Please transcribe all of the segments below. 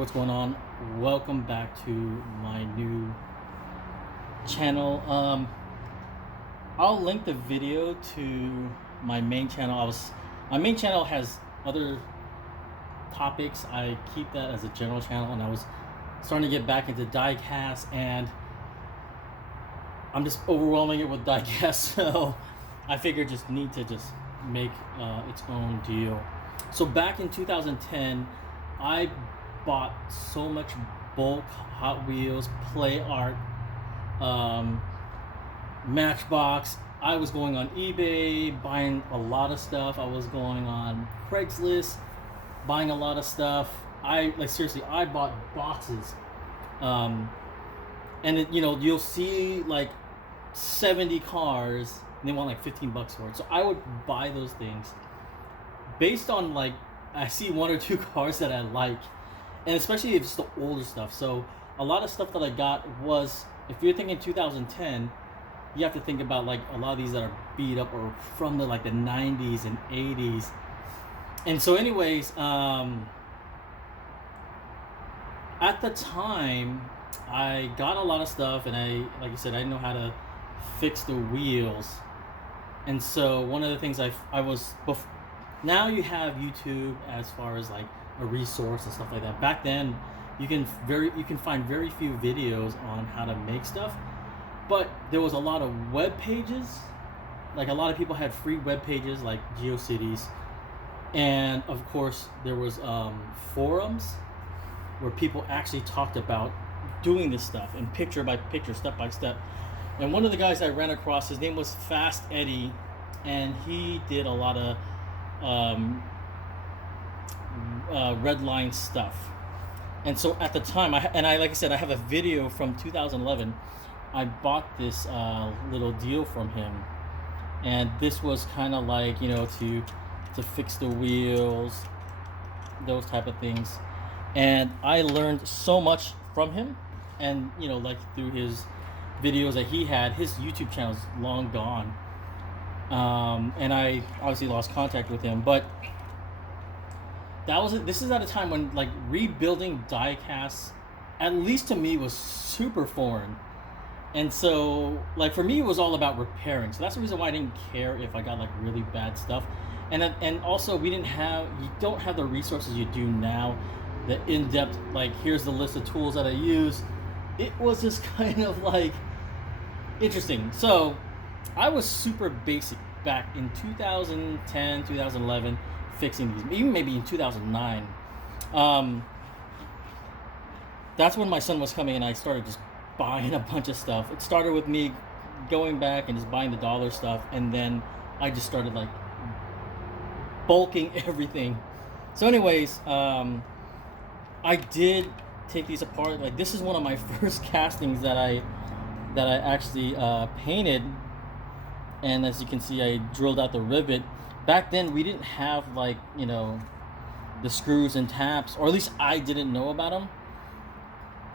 what's going on? Welcome back to my new channel. I'll link the video to my main channel. My main channel has other topics. I keep that as a general channel, and I was starting to get back into diecast, and I'm just overwhelming it with diecast. So I figured just need to make its own deal. So back in 2010, I bought so much bulk Hot Wheels, Play Art, Matchbox. I was going on eBay, buying a lot of stuff. I was going on Craigslist, buying a lot of stuff. I bought boxes. And you'll see like 70 cars, and they want like $15 for it. So I would buy those things based on like I see one or two cars that I like, and especially if it's the older stuff. So a lot of stuff that I got was, if you're thinking 2010, you have to think about like a lot of these that are beat up or from the 90s and 80s. And so anyways, at the time I got a lot of stuff, and I didn't know how to fix the wheels. And so one of the things now you have YouTube as far as like a resource and stuff like that. Back then, you can find very few videos on how to make stuff, but there was a lot of web pages. Like a lot of people had free web pages like GeoCities, and of course there was forums where people actually talked about doing this stuff and picture by picture, step by step. And one of the guys I ran across, his name was Fast Eddie, and he did a lot of red line stuff. And so at the time, I have a video from 2011. I bought this little deal from him, and this was kind of like to fix the wheels, those type of things. And I learned so much from him, and through his videos that he had. His YouTube channel is long gone, and I obviously lost contact with him. But this is at a time when rebuilding diecasts, at least to me, was super foreign. And so for me, it was all about repairing. So that's the reason why I didn't care if I got really bad stuff. And also you don't have the resources you do now, the in-depth here's the list of tools that I use. It was just kind of interesting. So I was super basic back in 2010, 2011, fixing these, even maybe in 2009. That's when my son was coming, and I started just buying a bunch of stuff. It started with me going back and just buying the dollar stuff, and then I just started bulking everything. So anyways, I did take these apart. This is one of my first castings that I actually painted, and as you can see, I drilled out the rivet. Back then we didn't have the screws and taps, or at least I didn't know about them.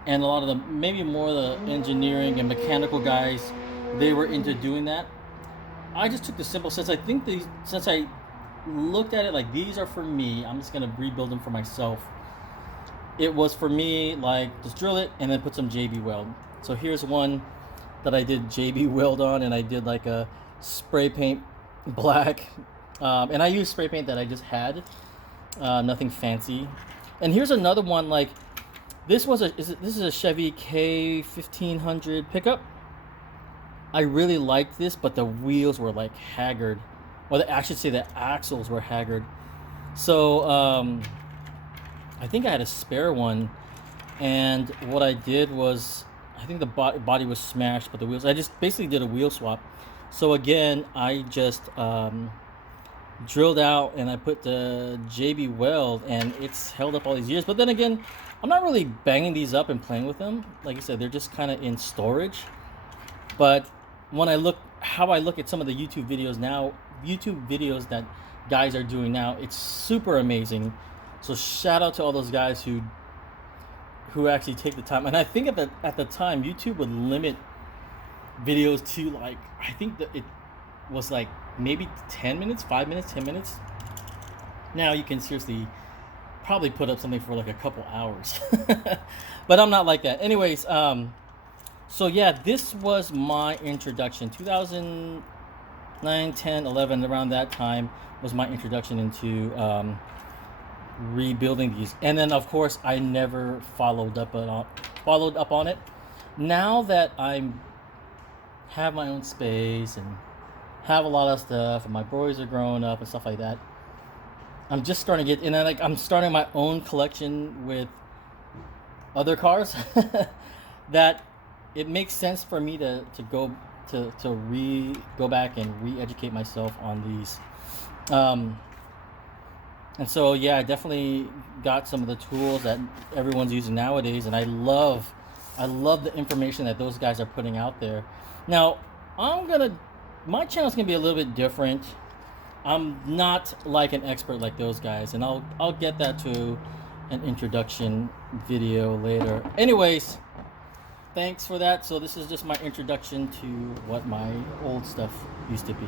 And a lot of maybe more of the engineering and mechanical guys, they were into doing that. I just took the simple, since I looked at it these are for me, I'm just gonna rebuild them for myself. It was for me, just drill it and then put some JB weld. So here's one that I did JB weld on, and I did a spray paint black, and I used spray paint that I just had, nothing fancy. And here's another one. This is a Chevy K1500 pickup. I really liked this, but the wheels were haggard, or I should say the axles were haggard. So I think I had a spare one, and what I did was, I think the body was smashed, but the wheels, I just basically did a wheel swap. So again, I just drilled out and I put the JB weld, and it's held up all these years. But then again, I'm not really banging these up and playing with them. Like I said, they're just kind of in storage. But when I look at some of the YouTube videos that guys are doing now, it's super amazing. So shout out to all those guys who actually take the time. And I think at the time, YouTube would limit videos to I think that it was maybe 10 minutes, 5 minutes, 10 minutes. Now you can seriously probably put up something for like a couple hours. But I'm not like that. Anyways, so yeah, this was my introduction. 2009, 10, 11, around that time was my introduction into rebuilding these. And then of course I never followed up on it. Now that I'm have my own space and have a lot of stuff and my boys are growing up and stuff like that, I'm just starting to get, and I'm starting my own collection with other cars that it makes sense for me to go go back and re-educate myself on these. And so yeah, I definitely got some of the tools that everyone's using nowadays, and I love the information that those guys are putting out there. Now, my channel's gonna be a little bit different. I'm not like an expert like those guys, and I'll get that to an introduction video later. Anyways, thanks for that. So this is just my introduction to what my old stuff used to be.